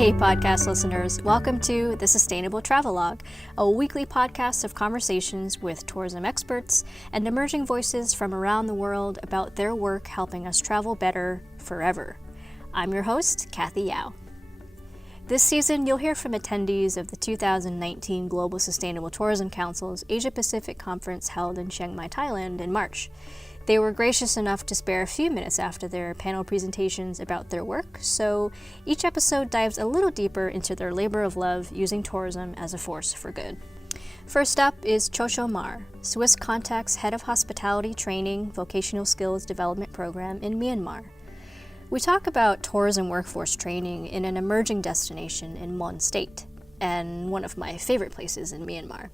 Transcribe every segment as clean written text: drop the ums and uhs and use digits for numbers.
Hey podcast listeners, welcome to The Sustainable Travelogue, a weekly podcast of conversations with tourism experts and emerging voices from around the world about their work helping us travel better forever. I'm your host, Kathy Eow. This season, you'll hear from attendees of the 2019 Global Sustainable Tourism Council's Asia-Pacific Conference held in Chiang Mai, Thailand in March. They were gracious enough to spare a few minutes after their panel presentations about their work, so each episode dives a little deeper into their labor of love using tourism as a force for good. First up is ChoCho Mar, Swisscontact's Head of Hospitality Training Vocational Skills Development Program in Myanmar. We talk about tourism workforce training in an emerging destination in Mon State, and one of my favorite places in Myanmar.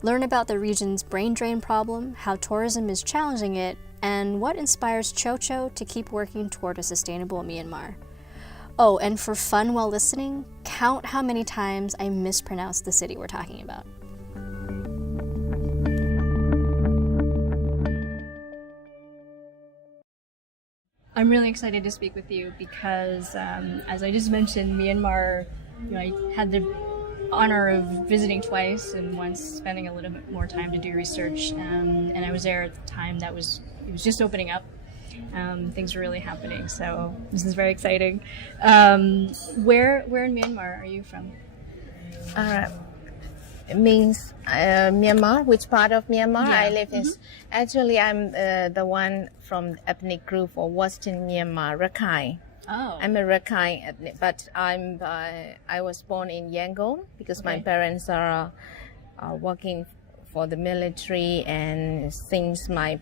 Learn about the region's brain drain problem, how tourism is challenging it, and what inspires ChoCho to keep working toward a sustainable Myanmar. Oh, and for fun while listening, count how many times I mispronounced the city we're talking about. I'm really excited to speak with you because, as I just mentioned, Myanmar, I had the honor of visiting twice and once spending a little bit more time to do research. And I was there at the time it was just opening up. Things were really happening, so this is very exciting. Where in Myanmar are you from? It means Myanmar. Which part of Myanmar I live in? Actually, I'm the one from the ethnic group of Western Myanmar, Rakhine. Oh. I'm a Rakhine ethnic, but I was born in Yangon because my parents are working for the military, and since my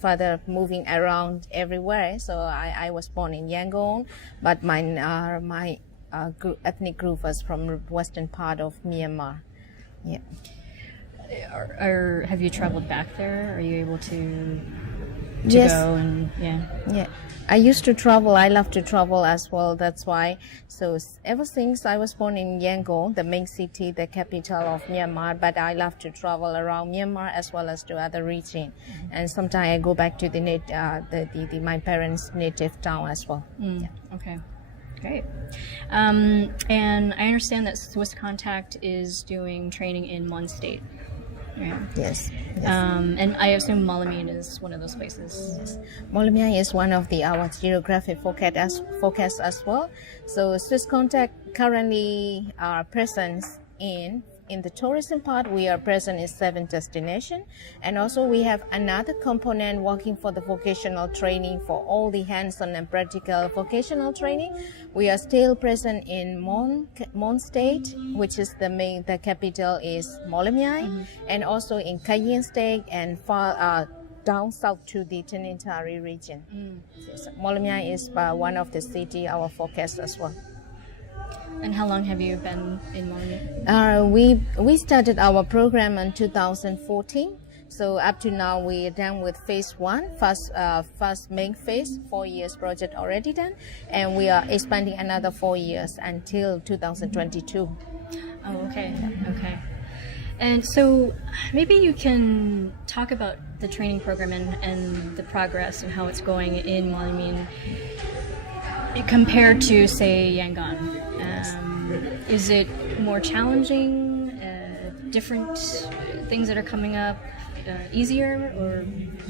father moving around everywhere, so I was born in Yangon, but my ethnic group was from the western part of Myanmar. Yeah. Have you traveled back there? Are you able to yes. go and Yeah. I used to travel. I love to travel as well. That's why. So ever since I was born in Yangon, the main city, the capital of Myanmar, but I love to travel around Myanmar as well as to other regions. And sometimes I go back to my parents' native town as well. Yeah. Okay. Great. And I understand that Swisscontact is doing training in Mon State. Yeah. Yes. And I assume Mawlamyine is one of those places. Yes. Mawlamyine is one of our geographic focus as well. So Swisscontact currently are present in the tourism part. We are present in 7 destinations, and also we have another component working for the vocational training for all the hands-on and practical vocational training. We are still present in Mon State, which is the capital is Mawlamyine, and also in Cayenne State and far down south to the Tinintari region. So Mawlamyine is one of the city our focus as well. And how long have you been in Mawlamyine? We started our program in 2014. So up to now we are done with phase 1, first main phase, 4 years project already done, and we are expanding another 4 years until 2022. Oh, okay. And so maybe you can talk about the training program and the progress and how it's going in Mawlamyine compared to, say, Yangon. Is it more challenging, different things that are coming up, easier, or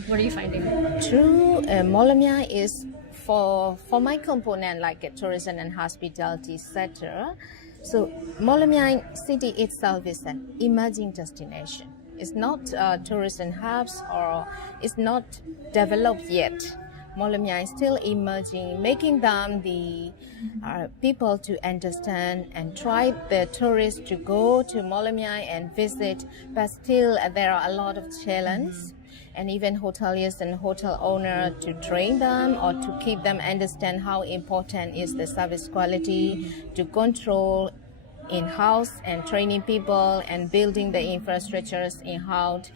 what are you finding? True, Mawlamyine is for my component like a tourism and hospitality sector. So Mawlamyine city itself is an emerging destination. It's not tourism hubs or it's not developed yet. Mawlamyine is still emerging, making them the people to understand and try the tourists to go to Mawlamyine and visit, but still there are a lot of challenges, and even hoteliers and hotel owners to train them or to keep them understand how important is the service quality, to control in-house and training people and building the infrastructures in-house,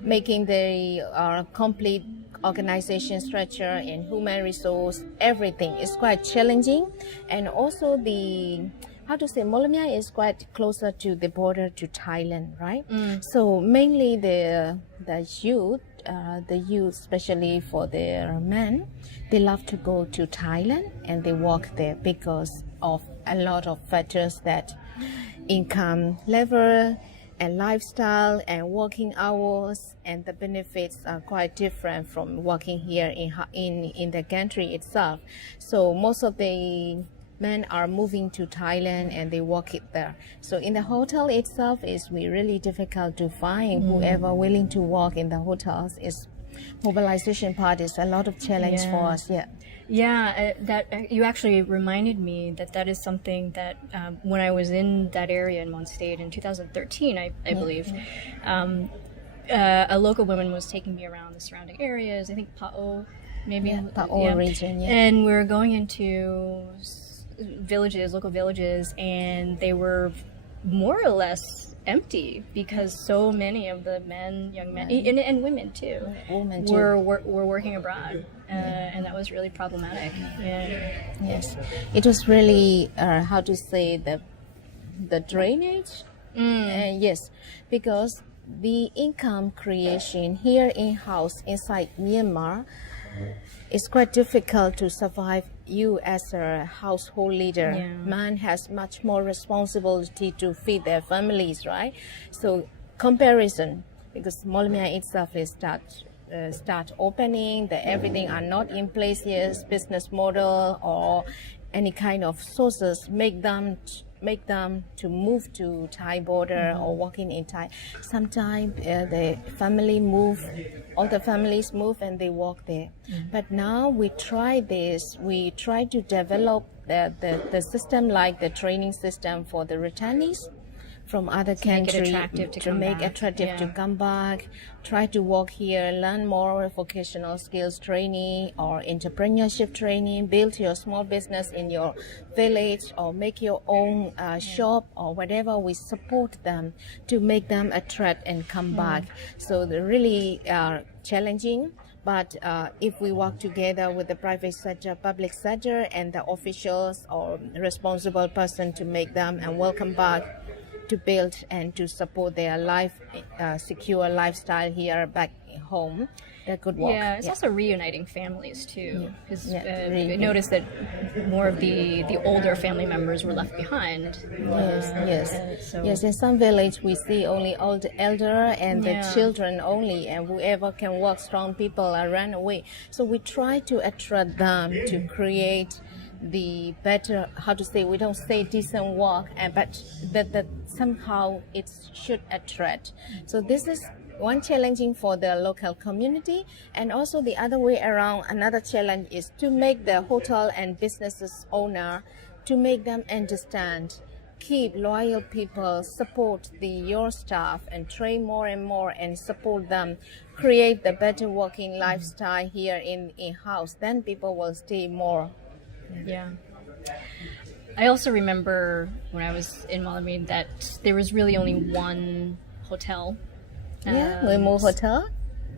making the complete organization structure and human resource, everything is quite challenging. And also Mawlamyine is quite closer to the border to Thailand, right? So mainly the youth, especially for their men, they love to go to Thailand and they work there because of a lot of factors that income level and lifestyle and working hours and the benefits are quite different from working here in the country itself. So most of the men are moving to Thailand and they work it there. So in the hotel itself, it's really difficult to find whoever willing to work in the hotels. Is mobilization part is a lot of challenge for us. That you actually reminded me that is something that when I was in that area in Mon State in 2013, I believe, a local woman was taking me around the surrounding areas. I think Pa'o, maybe Pa'o region, and we were going into local villages, and they were more or less empty because so many of the young men, and women too, were working abroad, and that was really problematic. Yes, it was really how to say the drainage. Yes, because the income creation here in house inside Myanmar, it's quite difficult to survive. You as a household leader, man has much more responsibility to feed their families, right? So comparison, because Mawlamyine itself is start opening, everything are not in place yet, business model or any kind of sources make them to move to Thai border or working in Thai. Sometimes the family move, all the families move and they work there. But now we try this. We try to develop the system like the training system for the returnees from other countries to make attractive to come back, try to work here, learn more vocational skills training or entrepreneurship training, build your small business in your village or make your own shop or whatever. We support them to make them attract and come back. So they really are challenging. But if we work together with the private sector, public sector, and the officials or responsible person to make them and welcome back, to build and to support their secure lifestyle here back home, that could work. Yeah, it's also reuniting families too, because we noticed that more of the older family members were left behind. Yes. In some village we see only elder and the children only, and whoever can work, strong people are run away. So we try to attract them to create the better, how to say, we don't say decent work, but that somehow it should attract. So this is one challenging for the local community, and also the other way around, another challenge is to make the hotel and businesses owner, to make them understand, keep loyal people, support your staff and train more and more and support them, create the better working lifestyle here in house, then people will stay more. Yeah. I also remember when I was in Mawlamyine that there was really only one hotel. More hotel,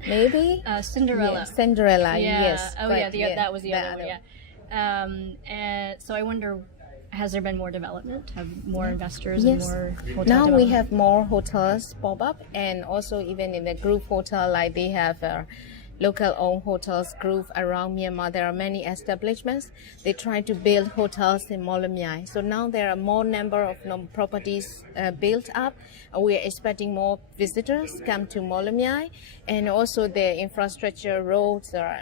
maybe? Cinderella. Yeah, Cinderella, yeah. yes. Oh, that was the other one, and so I wonder, has there been more development? Have more investors and more hotel Now development? we have more hotels pop up, and also even in the group hotel, like they have local-owned hotels group around Myanmar. There are many establishments. They try to build hotels in Mawlamyine. So now there are more number of properties built up. We are expecting more visitors come to Mawlamyine, and also the infrastructure roads are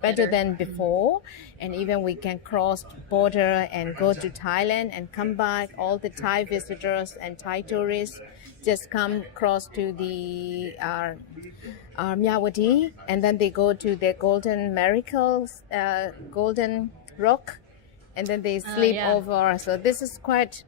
better than before, and even we can cross border and go to Thailand and come back. All the Thai visitors and Thai tourists just come across to the Myawaddy, and then they go to the Golden Miracles, Golden Rock, and then they sleep over. So this is quite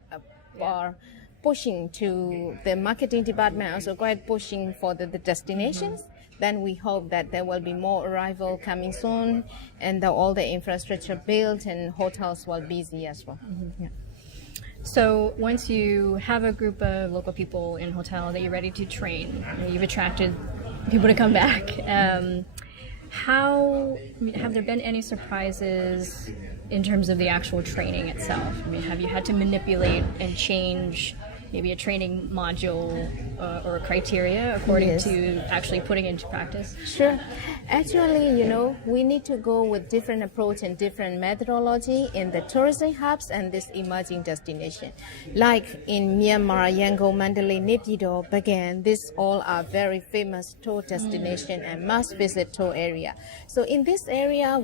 pushing to the marketing department, also quite pushing for the destinations. Then we hope that there will be more arrival coming soon, and all the infrastructure built and hotels will be busy as well. So once you have a group of local people in hotel that you're ready to train, you've attracted people to come back. Have there been any surprises in terms of the actual training itself? I mean, have you had to manipulate and change maybe a training module or criteria according Yes. to actually putting it into practice? Sure. Actually, we need to go with different approach and different methodology in the tourism hubs and this emerging destination. Like in Myanmar, Yangon, Mandalay, Naypyidaw, Bagan, these all are very famous tour destination and must-visit tour area. So in this area,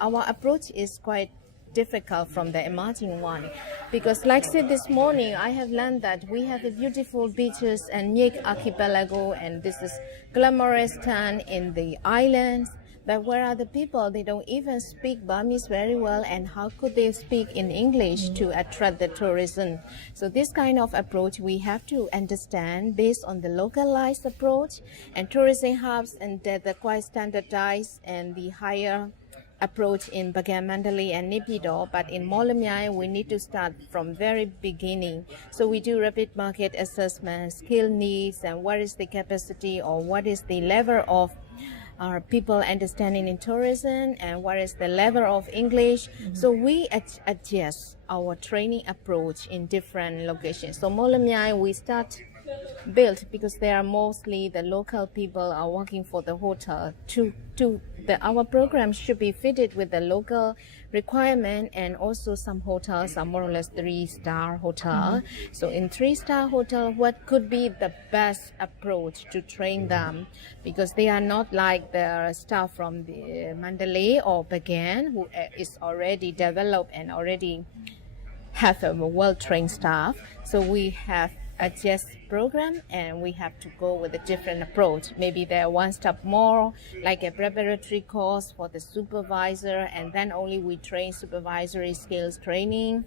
our approach is quite difficult from the emerging one, because like I said this morning, I have learned that we have a beautiful beaches and Nyek archipelago, and this is glamorous town in the islands. But where are the people? They don't even speak Burmese very well, and how could they speak in English to attract the tourism? So this kind of approach we have to understand based on the localized approach, and tourism hubs and they're quite standardized and the higher approach in Bagan, Mandalay and Naypyidaw, but in Mawlamyine we need to start from very beginning. So we do rapid market assessment, skill needs, and what is the capacity or what is the level of our people understanding in tourism and what is the level of English. So we adjust our training approach in different locations. So Mawlamyine we start built because they are mostly the local people are working for the hotel. Our program should be fitted with the local requirement, and also some hotels are more or less 3-star hotel. So in 3-star hotel, what could be the best approach to train them? Because they are not like the staff from the Mandalay or Bagan who is already developed and already have a well-trained staff. So we have adjust program and we have to go with a different approach. Maybe there one step more, like a preparatory course for the supervisor, and then only we train supervisory skills training.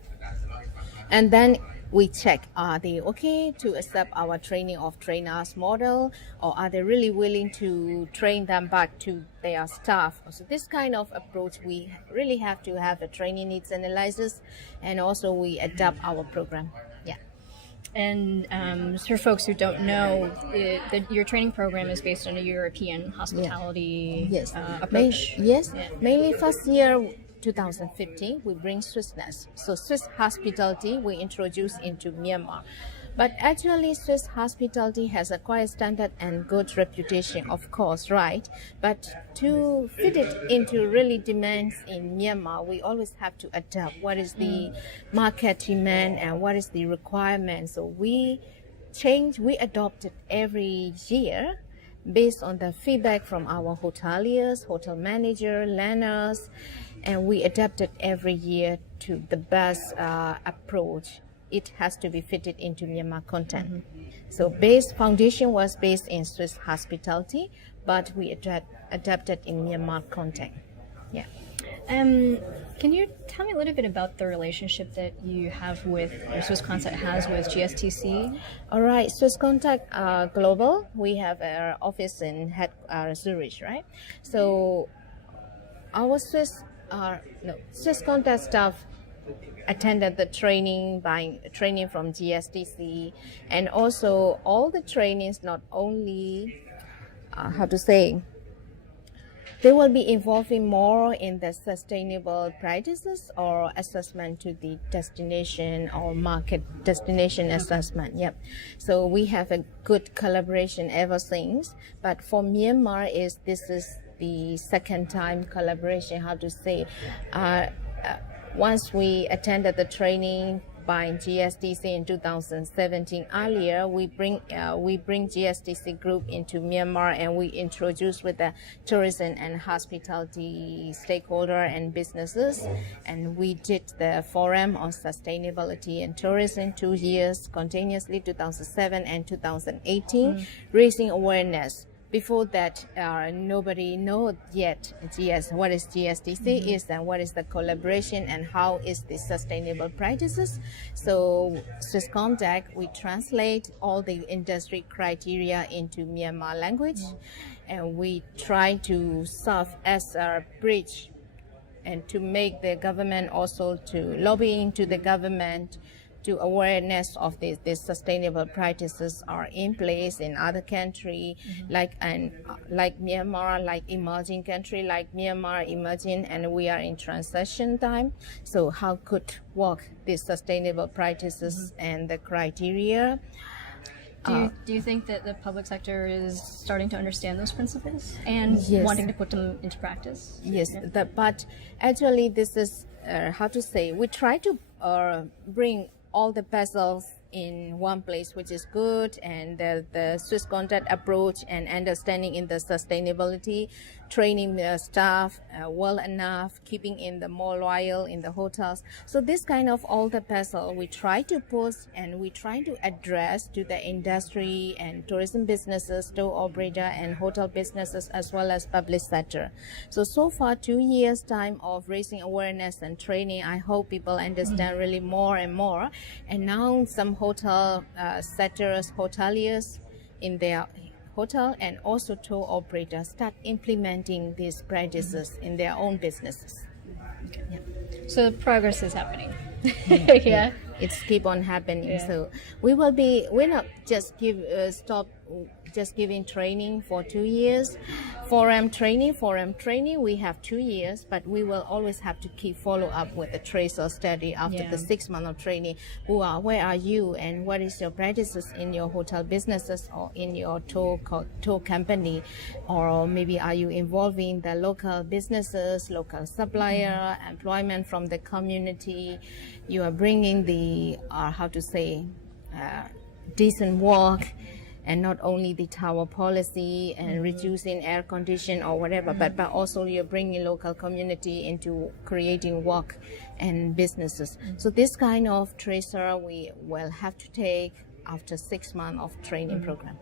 And then we check, are they okay to accept our training of trainers model, or are they really willing to train them back to their staff? So this kind of approach, we really have to have a training needs analysis, and also we adapt our program. Yeah. And for folks who don't know, your training program is based on a European hospitality approach. Mainly first year 2015 we bring Swissness. So Swiss hospitality we introduce into Myanmar. But actually Swiss hospitality has a quite standard and good reputation, of course, right? But to fit it into really demands in Myanmar, we always have to adapt what is the market demand and what is the requirement. So we adopt it every year based on the feedback from our hoteliers, hotel manager, learners, and we adapt it every year to the best approach. It has to be fitted into Myanmar content. So foundation was based in Swiss hospitality, but we adapted in Myanmar content. Yeah. Can you tell me a little bit about the relationship that you have with, or Swisscontact has with GSTC? All right, Swisscontact Global, we have our office in Zurich, right? So our Swisscontact staff attended the training from GSTC, and also all the trainings, not only they will be involving more in the sustainable practices or assessment to the destination or market destination assessment. Yep. So we have a good collaboration ever since. But for Myanmar, this is the second time collaboration. Once we attended the training by GSTC in 2017, earlier we bring GSTC group into Myanmar, and we introduce with the tourism and hospitality stakeholder and businesses, and we did the forum on sustainability and tourism 2 years continuously, 2007 and 2018, raising awareness. Before that, nobody knows yet what is GSTC is, and what is the collaboration, and how is the sustainable practices. So Swisscontact, we translate all the industry criteria into Myanmar language, and we try to serve as a bridge and to make the government also to lobbying to the government to awareness of these sustainable practices are in place in other country, like Myanmar, like emerging country like Myanmar emerging, and we are in transition time. So how could work these sustainable practices and the criteria? Do you think that the public sector is starting to understand those principles and wanting to put them into practice? Yes, but actually this is, we try to bring all the puzzles in one place, which is good, and the Swisscontact approach and understanding in the sustainability, training the staff well enough, keeping in the more loyal in the hotels. So this kind of all the puzzle we try to post and we try to address to the industry and tourism businesses, tour operator and hotel businesses, as well as public sector. So far 2 years time of raising awareness and training. I hope people understand really more and more. And now some hotel sectors, hoteliers in their hotel and also tour operators start implementing these practices in their own businesses. Okay. Yeah. So progress is happening. Yeah. It's keep on happening. Yeah. So we're not just stop just giving training for 2 years. Forum training, we have 2 years, but we will always have to keep follow up with the trace or study after the 6 months of training. Where are you, and what is your practices in your hotel businesses or in your tour company, or maybe are you involving the local businesses, local supplier, employment from the community? You are bringing the decent work, and not only the tower policy and reducing air condition or whatever, but also you're bringing local community into creating work and businesses. So this kind of tracer we will have to take after 6 months of training program.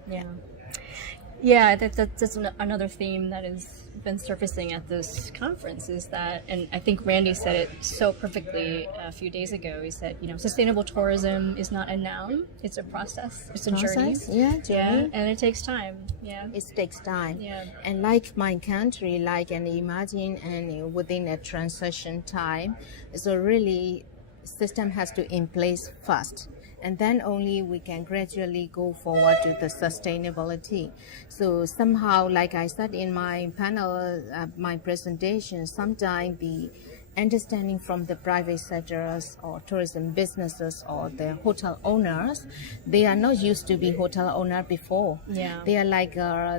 Yeah, that's another theme that has been surfacing at this conference is that, and I think Randy said it so perfectly a few days ago. He said, sustainable tourism is not a noun; it's a process. It's a journey. Journey. And it takes time. Yeah, it takes time. Yeah, and like my country, like an emerging and within a transition time, so really, system has to in place first. And then only we can gradually go forward to the sustainability. So somehow, like I said in my panel, my presentation, sometimes the understanding from the private sectors or tourism businesses or the hotel owners, they are not used to be hotel owner before. Yeah. They are like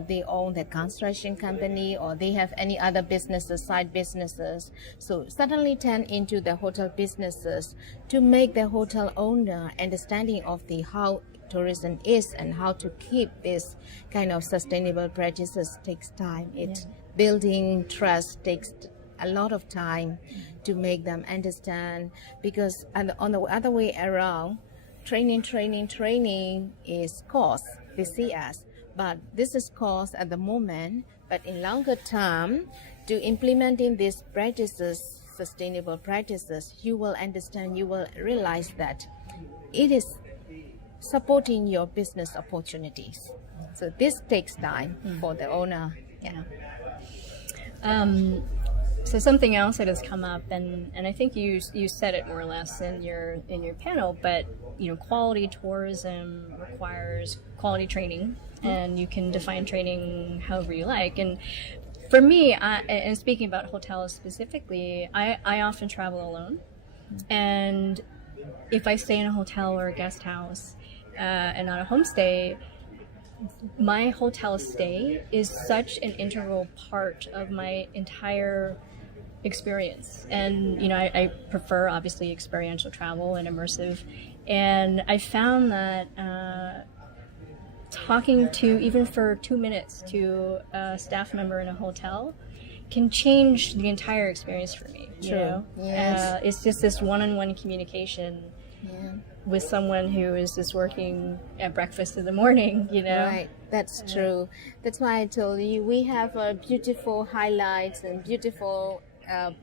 they own the construction company or they have any other businesses, side businesses. So suddenly turn into the hotel businesses to make the hotel owner understanding of the how tourism is and how to keep this kind of sustainable practices takes time. Building trust takes a lot of time to make them understand, because on the other way around, training is cost, they see us, but this is cost at the moment, but in longer term, to implementing these practices, sustainable practices, you will understand, you will realize that it is supporting your business opportunities. So this takes time for the owner. So something else that has come up, and I think you said it more or less in your panel, but quality tourism requires quality training, and you can define training however you like. And for me, and speaking about hotels specifically, I often travel alone, and if I stay in a hotel or a guest house and not a homestay, my hotel stay is such an integral part of my entire experience. And I prefer obviously experiential travel and immersive, and I found that talking to, even for 2 minutes, to a staff member in a hotel can change the entire experience for me. True. Yes. It's just this one-on-one communication with someone who is just working at breakfast in the morning, Right, that's true. That's why I told you we have beautiful highlights and beautiful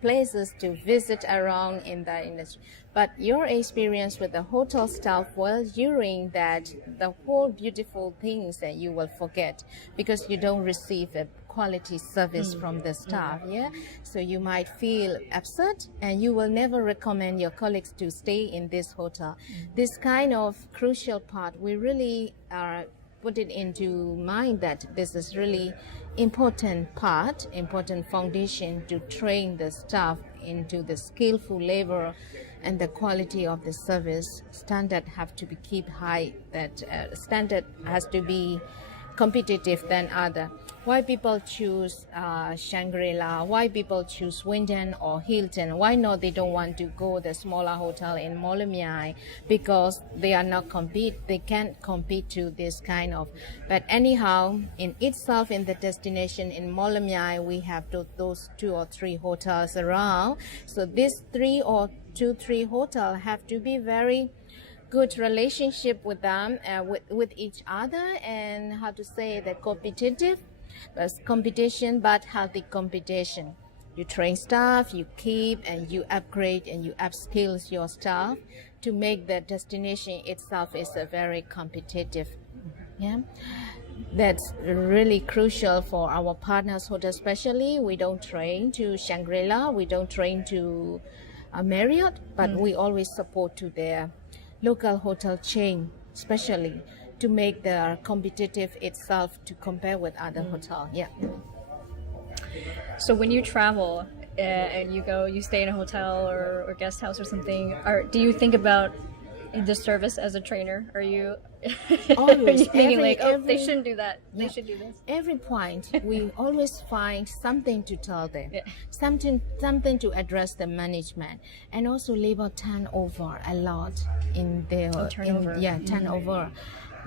places to visit around in the industry. But your experience with the hotel staff, well, during that, the whole beautiful things that you will forget because you don't receive a quality service from the staff, yeah? So you might feel upset and you will never recommend your colleagues to stay in this hotel. This kind of crucial part, we really are put it into mind that this is really important part, important foundation to train the staff into the skillful labor and the quality of the service. Standard have to be keep high, that standard has to be competitive than other. Why people choose Shangri-La? Why people choose Wyndham or Hilton? Why not they don't want to go the smaller hotel in Mawlamyine? Because they are not compete. They can't compete to this kind of. But anyhow, in itself, in the destination in Mawlamyine, we have those 2 or 3 hotels around. So these 3 or 2-3 hotels have to be very good relationship with them, with each other, and how to say the competitive competition, but healthy competition. You train staff, you keep and you upgrade and you upskill your staff to make the destination itself is a very competitive. Yeah, that's really crucial for our partners hotel. Especially, we don't train to Shangri-La, we don't train to Marriott, but we always support to their local hotel chain, especially to make the competitive itself to compare with other hotel. Yeah. So when you travel and you stay in a hotel or guest house or something, do you think about the service as a trainer? Are you Always thinking they shouldn't do that, they should do this? Every point we always find something to tell them, something to address the management, and also labor turnover a lot in their turnover. Turnover.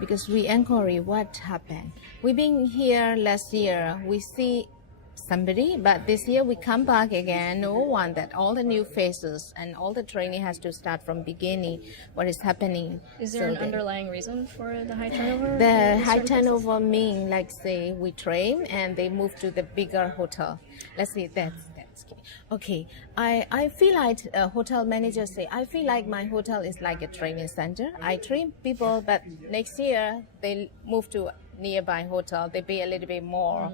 Because we inquiry what happened. We've been here last year, we see somebody, but this year we come back again, no one, that all the new faces and all the training has to start from beginning, what is happening. Is there an underlying reason for the high turnover? The high turnover mean, like say, we train and they move to the bigger hotel. Let's say that's okay. I feel like hotel managers say, I feel like my hotel is like a training center. I train people, but next year they move to nearby hotel. They pay a little bit more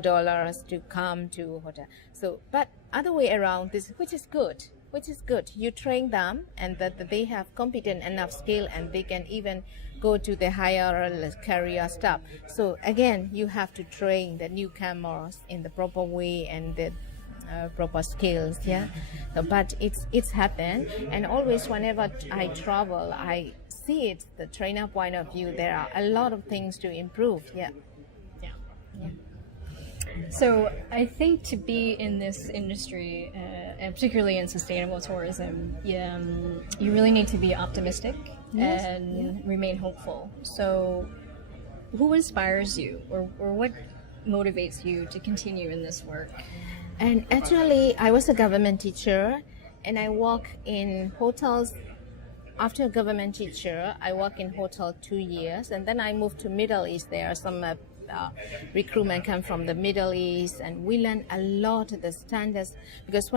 dollars to come to hotel. So, but other way around, this which is good. You train them, and that they have competent enough skill, and they can even go to the higher career stuff. So again, you have to train the newcomers in the proper way and the proper skills, yeah. But it's happened, and always whenever I travel, I see it, the trainer point of view, there are a lot of things to improve, yeah. So I think to be in this industry, and particularly in sustainable tourism, you really need to be optimistic and remain hopeful. So who inspires you, or what motivates you to continue in this work? And actually, I was a government teacher, and I work in hotels. After a government teacher, I work in hotel 2 years, and then I moved to Middle East. There are some recruitment come from the Middle East, and we learn a lot of the standards, because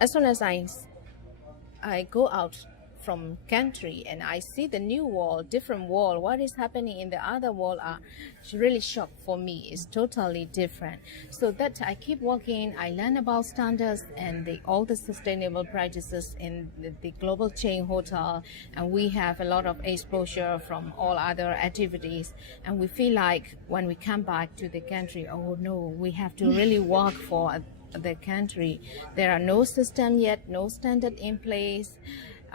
as soon as I go out from country and I see the new world, different world, what is happening in the other world are really shock for me. It's totally different. So that I keep working, I learn about standards and all the sustainable practices in the global chain hotel, and we have a lot of exposure from all other activities, and we feel like when we come back to the country, oh no, we have to really work for the country. There are no system yet, no standard in place.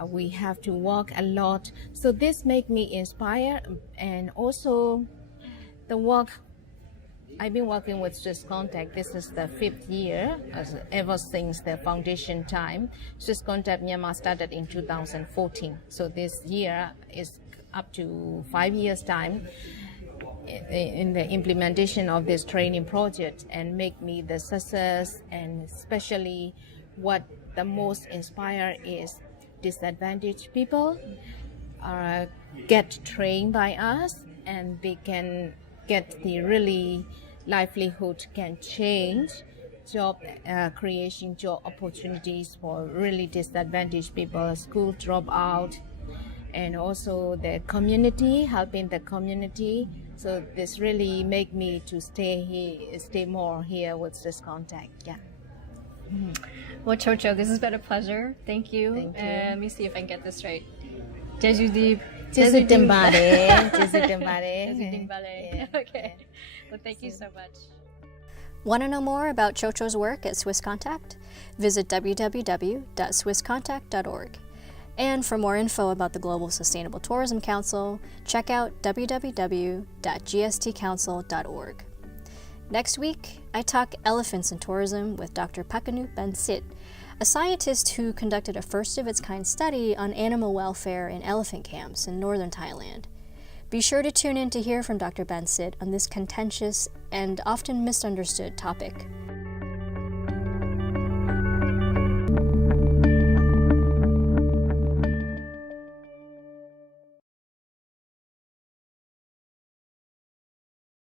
We have to work a lot. So this make me inspire, and also the work. I've been working with Swisscontact. This is the 5th year, ever since the foundation time. Swisscontact Myanmar started in 2014. So this year is up to 5 years time in the implementation of this training project, and make me the success. And especially what the most inspire is disadvantaged people get trained by us, and they can get the really livelihood can change job creation, job opportunities for really disadvantaged people, school dropout, and also the community, helping the community. So this really make me to stay more here with Swisscontact. Yeah. Well, ChoCho, this has been a pleasure. Thank you. Thank you. Let me see if I can get this right. Jeju Jesudimbare. Jesudimbare. Okay. Well, thank you so much. Want to know more about ChoCho's work at Swisscontact? Visit www.swisscontact.org. And for more info about the Global Sustainable Tourism Council, check out www.gstcouncil.org. Next week, I talk elephants in tourism with Dr. Pakanu Bansit, a scientist who conducted a first-of-its-kind study on animal welfare in elephant camps in northern Thailand. Be sure to tune in to hear from Dr. Bansit on this contentious and often misunderstood topic.